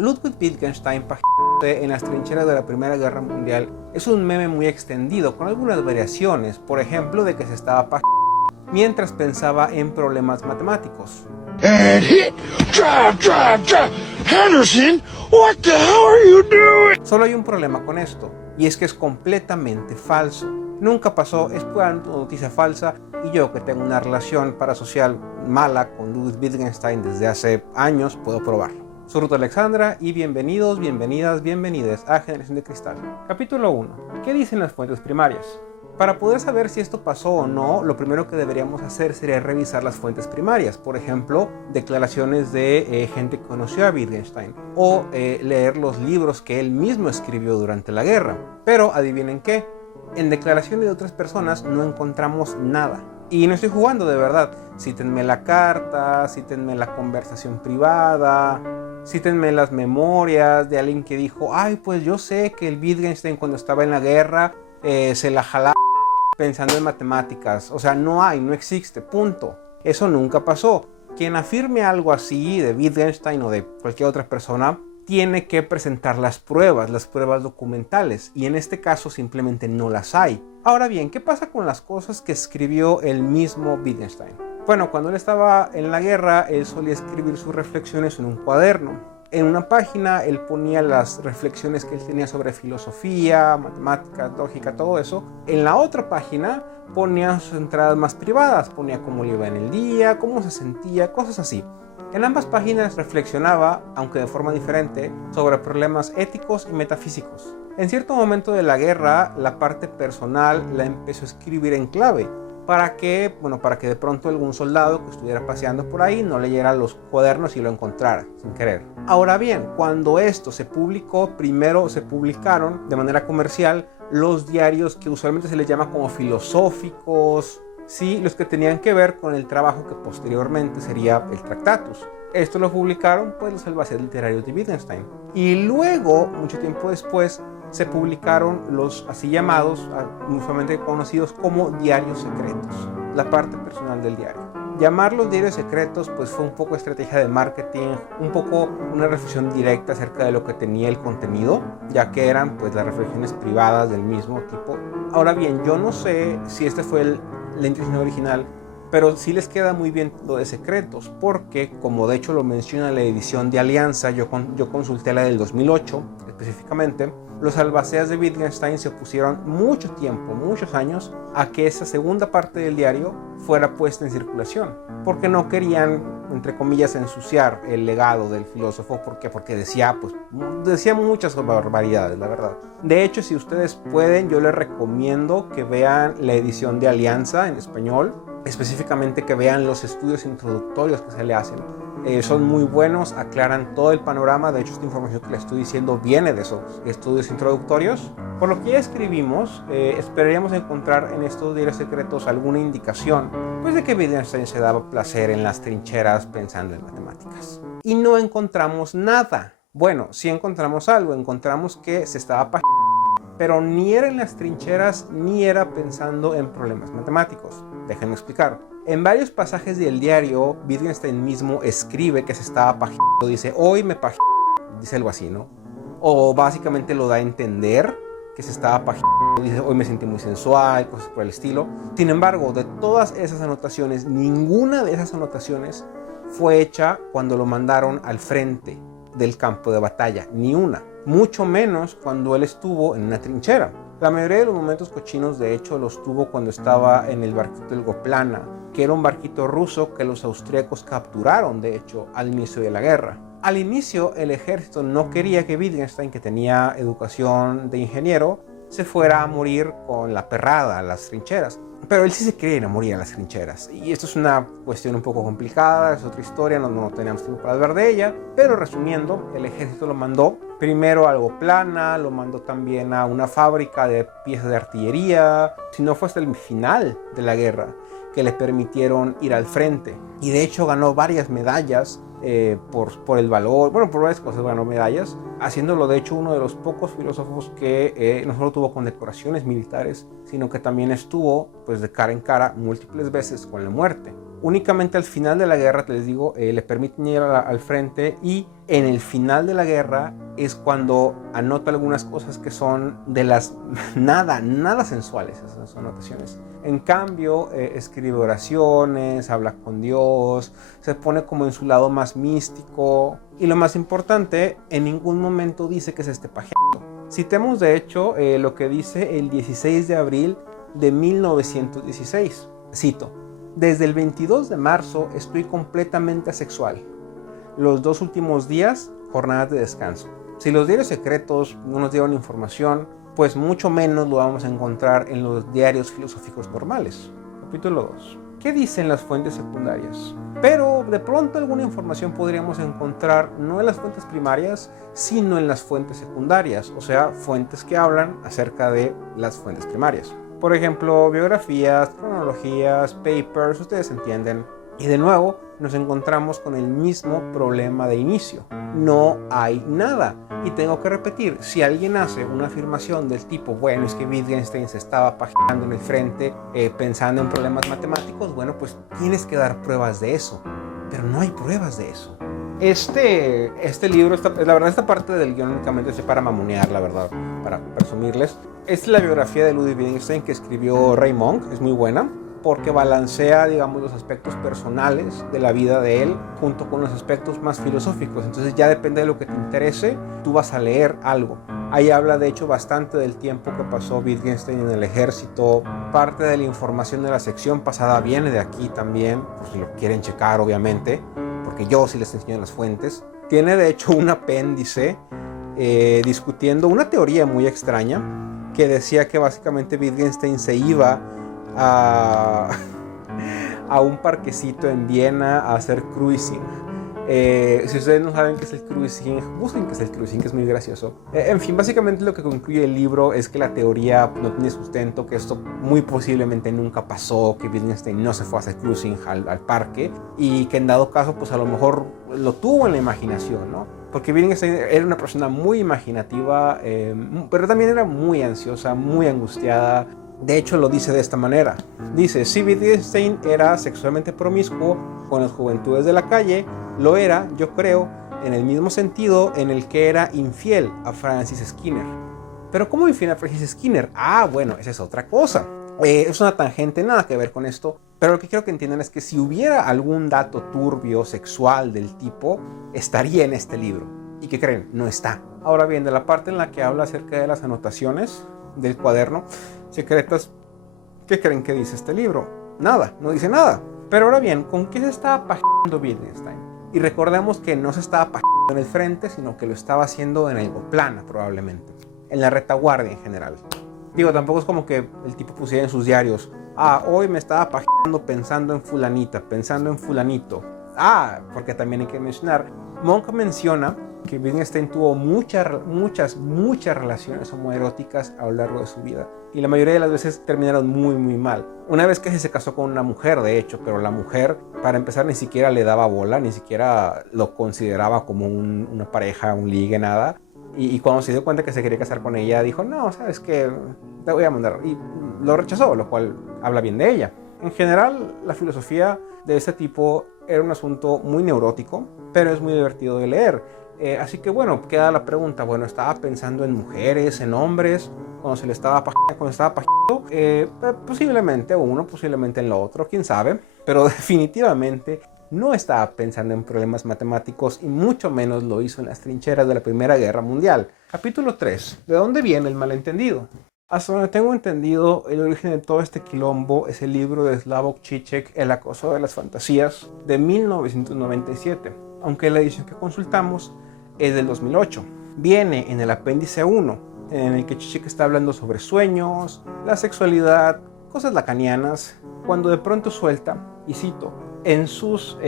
Ludwig Wittgenstein en las trincheras de la Primera Guerra Mundial es un meme muy extendido, con algunas variaciones, por ejemplo de que se estaba mientras pensaba en problemas matemáticos. Henderson, what the hell are you doing? Solo hay un problema con esto, y es que es completamente falso. Nunca pasó, es pura noticia falsa, y yo, que tengo una relación parasocial mala con Ludwig Wittgenstein desde hace años, puedo probarlo. Soy Ruth Alexandra y bienvenidos, bienvenidas, bienvenides a Generación de Cristal. Capítulo 1. ¿Qué dicen las fuentes primarias? Para poder saber si esto pasó o no, lo primero que deberíamos hacer sería revisar las fuentes primarias. Por ejemplo, declaraciones de gente que conoció a Wittgenstein o leer los libros que él mismo escribió durante la guerra. Pero adivinen qué, en declaraciones de otras personas no encontramos nada. Y no estoy jugando, de verdad. Cítenme la carta, cítenme la conversación privada, cítenme las memorias de alguien que dijo: ay, pues yo sé que el Wittgenstein cuando estaba en la guerra se la jalaba pensando en matemáticas. O sea, no existe, punto. Eso nunca pasó. Quien afirme algo así de Wittgenstein o de cualquier otra persona tiene que presentar las pruebas documentales, y en este caso simplemente no las hay. Ahora bien, ¿qué pasa con las cosas que escribió el mismo Wittgenstein? Bueno, cuando él estaba en la guerra, él solía escribir sus reflexiones en un cuaderno. En una página él ponía las reflexiones que él tenía sobre filosofía, matemáticas, lógica, todo eso. En la otra página ponía sus entradas más privadas, ponía cómo le iba en el día, cómo se sentía, cosas así. En ambas páginas reflexionaba, aunque de forma diferente, sobre problemas éticos y metafísicos. En cierto momento de la guerra, la parte personal la empezó a escribir en clave, para que de pronto algún soldado que estuviera paseando por ahí no leyera los cuadernos y lo encontrara sin querer. Ahora bien, cuando esto se publicó, primero se publicaron de manera comercial los diarios que usualmente se les llama como filosóficos, sí, los que tenían que ver con el trabajo que posteriormente sería el Tractatus. Esto lo publicaron pues los albaceas literarios de Wittgenstein. Y luego, mucho tiempo después, se publicaron los así llamados, usualmente conocidos como diarios secretos, la parte personal del diario. Llamarlos diarios secretos pues fue un poco estrategia de marketing, un poco una reflexión directa acerca de lo que tenía el contenido, ya que eran pues las reflexiones privadas del mismo tipo. Ahora bien, yo no sé si este fue la intención original, pero sí les queda muy bien lo de secretos, porque como de hecho lo menciona la edición de Alianza, yo consulté la del 2008 específicamente, los albaceas de Wittgenstein se opusieron mucho tiempo, muchos años, a que esa segunda parte del diario fuera puesta en circulación, porque no querían, entre comillas, ensuciar el legado del filósofo, porque decía muchas barbaridades, la verdad. De hecho, si ustedes pueden, yo les recomiendo que vean la edición de Alianza en español, específicamente que vean los estudios introductorios que se le hacen. Son muy buenos, aclaran todo el panorama. De hecho, esta información que les estoy diciendo viene de esos estudios introductorios. Por lo que ya escribimos, esperaríamos encontrar en estos diarios secretos alguna indicación pues de que Wittgenstein se daba placer en las trincheras pensando en matemáticas. Y no encontramos nada. Bueno, sí encontramos algo, encontramos que se estaba pero ni era en las trincheras ni era pensando en problemas matemáticos. Déjenme explicar. En varios pasajes del diario, Wittgenstein mismo escribe que se estaba pajeando. Dice: hoy me pajeé, dice algo así, ¿no? O básicamente lo da a entender que se estaba pajeando. Dice: hoy me sentí muy sensual, cosas por el estilo. Sin embargo, de todas esas anotaciones, ninguna de esas anotaciones fue hecha cuando lo mandaron al frente del campo de batalla. Ni una. Mucho menos cuando él estuvo en una trinchera. La mayoría de los momentos cochinos, de hecho, los tuvo cuando estaba en el barquito El Goplana, que era un barquito ruso que los austríacos capturaron, de hecho, al inicio de la guerra. Al inicio, el ejército no quería que Wittgenstein, que tenía educación de ingeniero, se fuera a morir con la perrada a las trincheras. Pero él sí se quería ir a morir a las trincheras. Y esto es una cuestión un poco complicada, es otra historia, no teníamos tiempo para hablar de ella. Pero resumiendo, el ejército lo mandó primero a Goplana, lo mandó también a una fábrica de piezas de artillería. Si no fue hasta el final de la guerra que le permitieron ir al frente. Y de hecho ganó varias medallas por el valor, por varias cosas ganó medallas, haciéndolo de hecho uno de los pocos filósofos que no solo tuvo condecoraciones militares, sino que también estuvo pues de cara en cara múltiples veces con la muerte. Únicamente al final de la guerra, les digo, le permiten ir al frente, y en el final de la guerra es cuando anota algunas cosas que son de las nada sensuales, esas anotaciones. En cambio, escribe oraciones, habla con Dios, se pone como en su lado más místico, y lo más importante, en ningún momento dice que se esté pajeando. Citemos de hecho lo que dice el 16 de abril de 1916. Cito: desde el 22 de marzo estoy completamente asexual. Los 2 últimos días, jornadas de descanso. Si los diarios secretos no nos dieron información, pues mucho menos lo vamos a encontrar en los diarios filosóficos normales. Capítulo 2. ¿Qué dicen las fuentes secundarias? Pero de pronto alguna información podríamos encontrar no en las fuentes primarias, sino en las fuentes secundarias, o sea, fuentes que hablan acerca de las fuentes primarias. Por ejemplo, biografías, cronologías, papers, ustedes entienden. Y de nuevo nos encontramos con el mismo problema de inicio. No hay nada. Y tengo que repetir, si alguien hace una afirmación del tipo, bueno, es que Wittgenstein se estaba pajeando en el frente pensando en problemas matemáticos, bueno, pues tienes que dar pruebas de eso. Pero no hay pruebas de eso. Este libro, la verdad, esta parte del guión únicamente es para mamonear, la verdad, para presumirles. Esta es la biografía de Ludwig Wittgenstein que escribió Ray Monk, es muy buena, porque balancea, digamos, los aspectos personales de la vida de él junto con los aspectos más filosóficos. Entonces ya depende de lo que te interese, tú vas a leer algo. Ahí habla de hecho bastante del tiempo que pasó Wittgenstein en el ejército. Parte de la información de la sección pasada viene de aquí también, por si lo quieren checar obviamente, porque yo sí les enseño las fuentes. Tiene de hecho un apéndice discutiendo una teoría muy extraña que decía que básicamente Wittgenstein se iba a un parquecito en Viena a hacer cruising. Si ustedes no saben qué es el cruising, busquen qué es el cruising, que es muy gracioso. En fin, básicamente lo que concluye el libro es que la teoría no tiene sustento, que esto muy posiblemente nunca pasó, que Wittgenstein no se fue a hacer cruising al parque, y que en dado caso pues a lo mejor lo tuvo en la imaginación, ¿no? Porque Wittgenstein era una persona muy imaginativa, pero también era muy ansiosa, muy angustiada. De hecho lo dice de esta manera. Dice, si Wittgenstein era sexualmente promiscuo con las juventudes de la calle, lo era, yo creo, en el mismo sentido en el que era infiel a Francis Skinner. Pero ¿cómo infiel a Francis Skinner? Ah, bueno, esa es otra cosa. Es una tangente, nada que ver con esto. Pero lo que quiero que entiendan es que si hubiera algún dato turbio sexual del tipo, estaría en este libro. ¿Y qué creen? No está. Ahora bien, de la parte en la que habla acerca de las anotaciones del cuaderno secretas, ¿qué creen que dice este libro? Nada, no dice nada. Pero ahora bien, ¿con qué se estaba pajeando Wittgenstein? Y recordemos que no se estaba pajeando en el frente, sino que lo estaba haciendo en el plana probablemente, en la retaguardia en general. Digo, tampoco es como que el tipo pusiera en sus diarios, hoy me estaba pajeando pensando en fulanita, pensando en fulanito. Porque también hay que mencionar, Monk menciona que Wittgenstein tuvo muchas relaciones homoeróticas a lo largo de su vida. Y la mayoría de las veces terminaron muy, muy mal. Una vez que se casó con una mujer, de hecho, pero la mujer, para empezar, ni siquiera le daba bola, ni siquiera lo consideraba como una pareja, un ligue, nada. Y cuando se dio cuenta que se quería casar con ella, dijo, no, sabes que te voy a mandar. Y lo rechazó, lo cual habla bien de ella. En general, la filosofía de este tipo era un asunto muy neurótico, pero es muy divertido de leer. Así que bueno, queda la pregunta, bueno, ¿estaba pensando en mujeres, en hombres, cuando se le estaba pajeando? Posiblemente uno, posiblemente en lo otro, quién sabe, pero definitivamente no estaba pensando en problemas matemáticos y mucho menos lo hizo en las trincheras de la Primera Guerra Mundial. Capítulo 3. ¿De dónde viene el malentendido? Hasta donde tengo entendido, el origen de todo este quilombo es el libro de Slavoj Žižek, El acoso de las fantasías, de 1997, aunque la edición que consultamos es del 2008. Viene en el apéndice 1, en el que Žižek está hablando sobre sueños, la sexualidad, cosas lacanianas, cuando de pronto suelta, y cito, en sus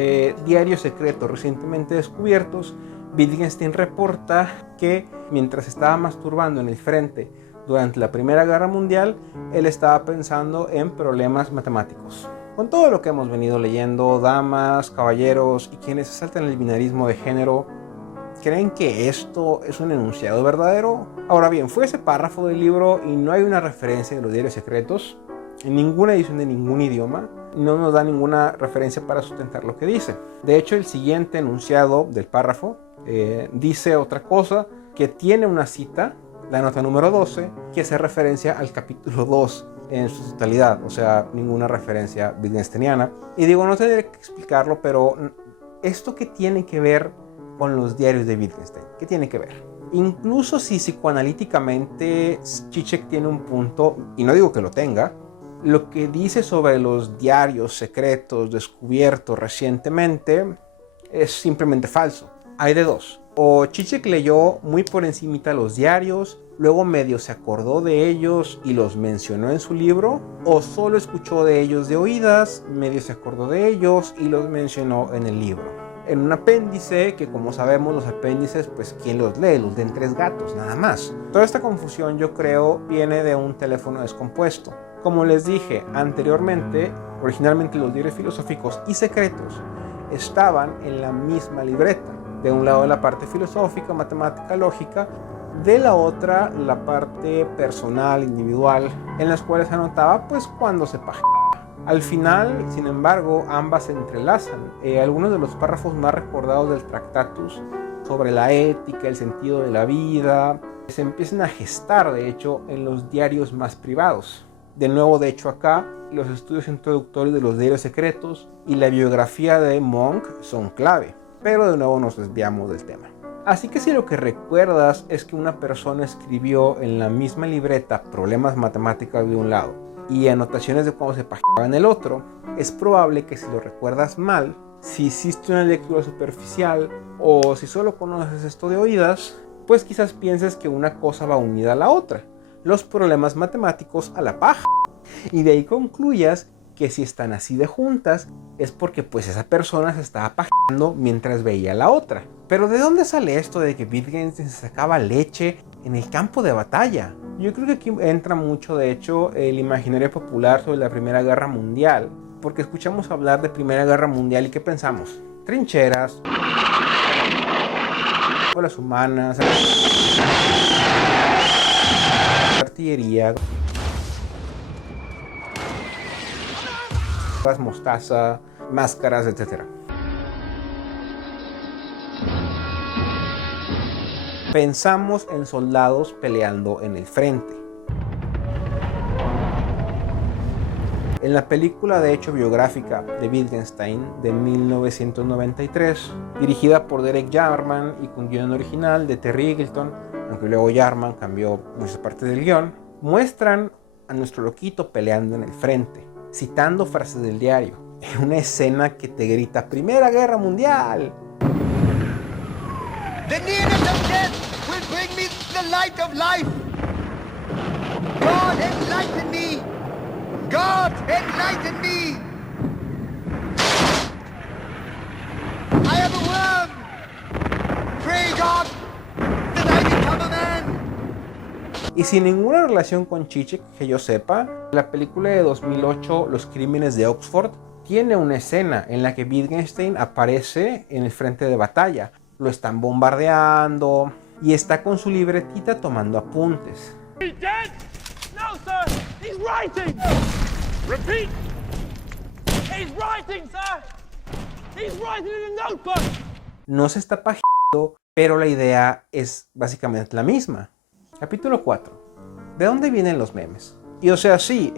diarios secretos recientemente descubiertos, Wittgenstein reporta que mientras estaba masturbando en el frente durante la Primera Guerra Mundial, él estaba pensando en problemas matemáticos. Con todo lo que hemos venido leyendo, damas, caballeros y quienes se saltan el binarismo de género, ¿creen que esto es un enunciado verdadero? Ahora bien, fue ese párrafo del libro y no hay una referencia en los diarios secretos, en ninguna edición de ningún idioma. no nos da ninguna referencia para sustentar lo que dice. De hecho, el siguiente enunciado del párrafo dice otra cosa, que tiene una cita, la nota número 12, que hace referencia al capítulo 2 en su totalidad, o sea, ninguna referencia wittgensteiniana. Y digo, no tendré que explicarlo, pero ¿esto qué tiene que ver con los diarios de Wittgenstein? ¿Qué tiene que ver? Incluso si psicoanalíticamente Žižek tiene un punto, y no digo que lo tenga, lo que dice sobre los diarios secretos descubiertos recientemente es simplemente falso. Hay de dos. O Žižek leyó muy por encimita los diarios, luego medio se acordó de ellos y los mencionó en su libro, o solo escuchó de ellos de oídas, medio se acordó de ellos y los mencionó en el libro. En un apéndice, que como sabemos los apéndices, pues ¿quién los lee? Los leen 3 gatos, nada más. Toda esta confusión, yo creo, viene de un teléfono descompuesto. Como les dije anteriormente, originalmente los diarios filosóficos y secretos estaban en la misma libreta. De un lado la parte filosófica, matemática, lógica, de la otra la parte personal, individual, en las cuales se anotaba pues cuando se pajeaba. Al final, sin embargo, ambas se entrelazan. Algunos de los párrafos más recordados del Tractatus sobre la ética, el sentido de la vida, se empiezan a gestar, de hecho, en los diarios más privados. De nuevo, de hecho, acá, los estudios introductorios de los diarios secretos y la biografía de Monk son clave. Pero de nuevo nos desviamos del tema. Así que si lo que recuerdas es que una persona escribió en la misma libreta problemas matemáticos de un lado y anotaciones de cuando se pajeaba en el otro, es probable que si lo recuerdas mal, si hiciste una lectura superficial o si solo conoces esto de oídas, pues quizás pienses que una cosa va unida a la otra, los problemas matemáticos a la paja, y de ahí concluyas que si están así de juntas es porque pues esa persona se estaba pajeando mientras veía a la otra. Pero ¿de dónde sale esto de que Wittgenstein se sacaba leche en el campo de batalla? Yo creo que aquí entra mucho, de hecho, el imaginario popular sobre la Primera Guerra Mundial, porque escuchamos hablar de Primera Guerra Mundial y ¿qué pensamos? Trincheras, olas humanas, artillería, gas mostaza, máscaras, etc. Pensamos en soldados peleando en el frente. En la película de hecho biográfica de Wittgenstein de 1993, dirigida por Derek Jarman y con guión original de Terry Eagleton, aunque luego Jarman cambió muchas partes del guión, muestran a nuestro loquito peleando en el frente, citando frases del diario, en una escena que te grita ¡Primera Guerra Mundial! The nearness of death will bring me the light of life. God enlighten me. God enlighten me. I am a worm. Pray God that I become a man. Y sin ninguna relación con Žižek, que yo sepa, la película de 2008, Los Crímenes de Oxford, tiene una escena en la que Wittgenstein aparece en el frente de batalla. Lo están bombardeando y está con su libretita tomando apuntes. He's dead? No, sir. He's writing. Repeat. He's writing, sir. He's writing in a notebook. No se está pajeando, pero la idea es básicamente la misma. Capítulo 4. ¿De dónde vienen los memes? Y o sea, sí,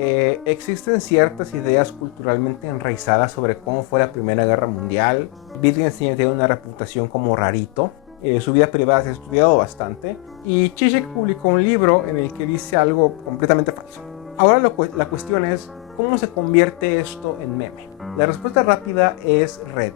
existen ciertas ideas culturalmente enraizadas sobre cómo fue la Primera Guerra Mundial. Wittgenstein tiene una reputación como rarito. Su vida privada se ha estudiado bastante. Y Žižek publicó un libro en el que dice algo completamente falso. Ahora la cuestión es, ¿cómo se convierte esto en meme? La respuesta rápida es Reddit.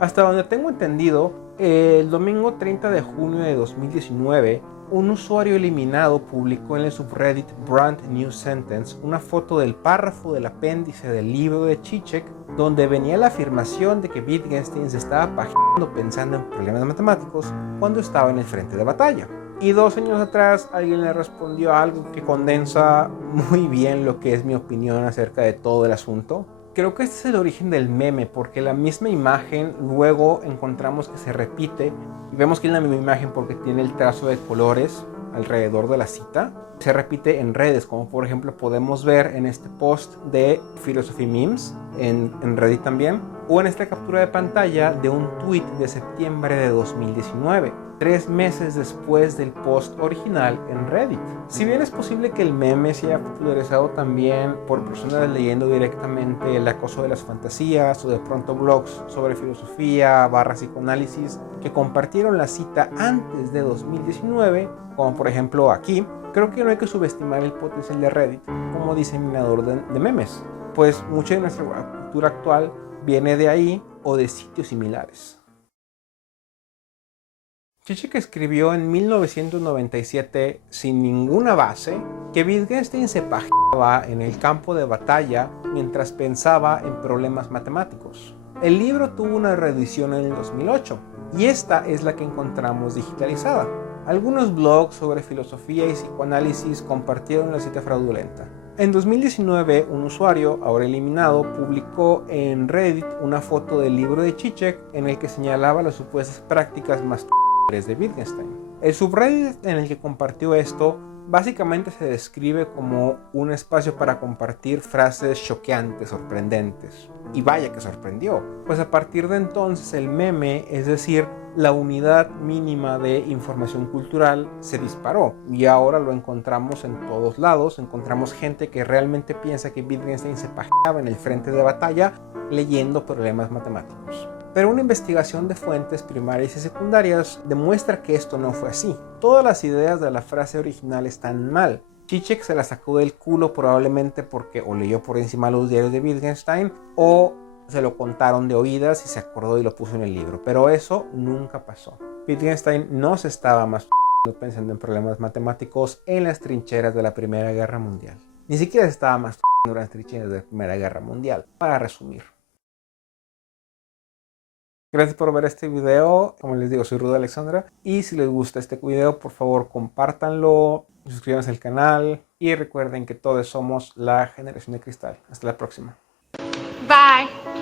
Hasta donde tengo entendido, el domingo 30 de junio de 2019, un usuario eliminado publicó en el subreddit Brand New Sentence una foto del párrafo del apéndice del libro de Žižek donde venía la afirmación de que Wittgenstein se estaba pajeando pensando en problemas matemáticos cuando estaba en el frente de batalla. Y 2 años atrás alguien le respondió algo que condensa muy bien lo que es mi opinión acerca de todo el asunto. Creo que este es el origen del meme, porque la misma imagen luego encontramos que se repite y vemos que es la misma imagen porque tiene el trazo de colores alrededor de la cita. Se repite en redes, como por ejemplo podemos ver en este post de Philosophy Memes, en Reddit también, o en esta captura de pantalla de un tweet de septiembre de 2019, 3 meses después del post original en Reddit. Si bien es posible que el meme se haya popularizado también por personas leyendo directamente el acoso de las fantasías o de pronto blogs sobre filosofía / psicoanálisis que compartieron la cita antes de 2019, como por ejemplo aquí, creo que no hay que subestimar el potencial de Reddit como diseminador de memes, pues mucha de nuestra cultura actual viene de ahí o de sitios similares. Zizek escribió en 1997, sin ninguna base, que Wittgenstein se pajeaba en el campo de batalla mientras pensaba en problemas matemáticos. El libro tuvo una reedición en el 2008, y esta es la que encontramos digitalizada. Algunos blogs sobre filosofía y psicoanálisis compartieron la cita fraudulenta. En 2019, un usuario, ahora eliminado, publicó en Reddit una foto del libro de Zizek en el que señalaba las supuestas prácticas más de Wittgenstein. El subreddit en el que compartió esto básicamente se describe como un espacio para compartir frases choqueantes, sorprendentes. Y vaya que sorprendió, pues a partir de entonces el meme, es decir, la unidad mínima de información cultural, se disparó y ahora lo encontramos en todos lados. Encontramos gente que realmente piensa que Wittgenstein se pajeaba en el frente de batalla leyendo problemas matemáticos. Pero una investigación de fuentes primarias y secundarias demuestra que esto no fue así. Todas las ideas de la frase original están mal. Zizek se la sacó del culo probablemente porque o leyó por encima los diarios de Wittgenstein o se lo contaron de oídas y se acordó y lo puso en el libro. Pero eso nunca pasó. Wittgenstein no se estaba más pensando en problemas matemáticos en las trincheras de la Primera Guerra Mundial. Ni siquiera estaba más en las trincheras de la Primera Guerra Mundial, para resumir. Gracias por ver este video. Como les digo, soy Rudy Alexandra. Y si les gusta este video, por favor, compártanlo, suscríbanse al canal y recuerden que todos somos la generación de cristal. Hasta la próxima. Bye.